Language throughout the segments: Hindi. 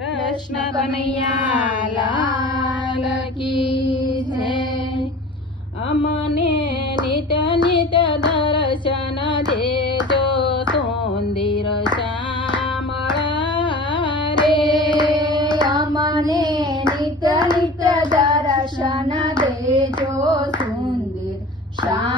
कृष्ण कन्हैया लाल की है अमने नित्य नित दर्शन दे जो सुंदिर श्याम रे। अमने नित नित्य दर्शन दे जो सुंदिर श्याम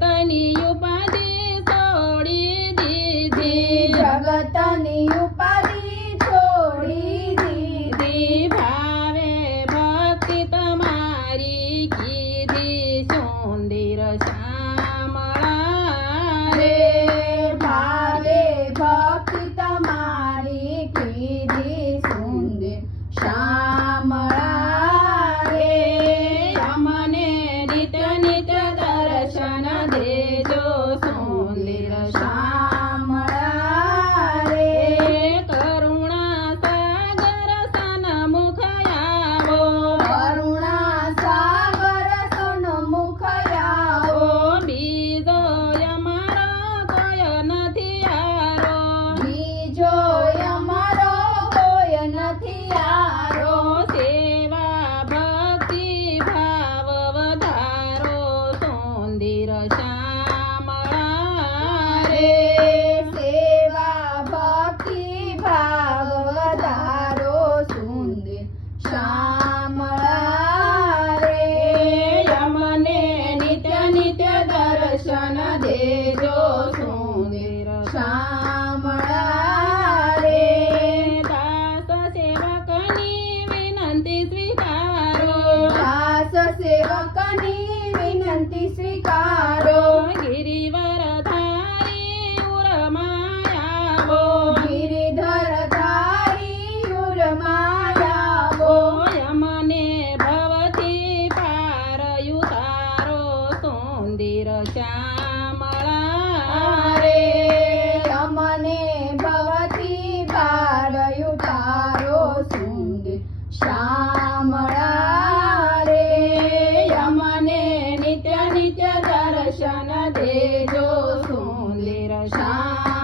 ಪತನಿಯು शांति स्वीकारो गिरिवर धारी उरमाया वो धारी उरमाया वो यमने भवती पारयुतारो सुंदर श्यामला। रे यमने भवती पारयुतारो सुंदर श्यामला। 啥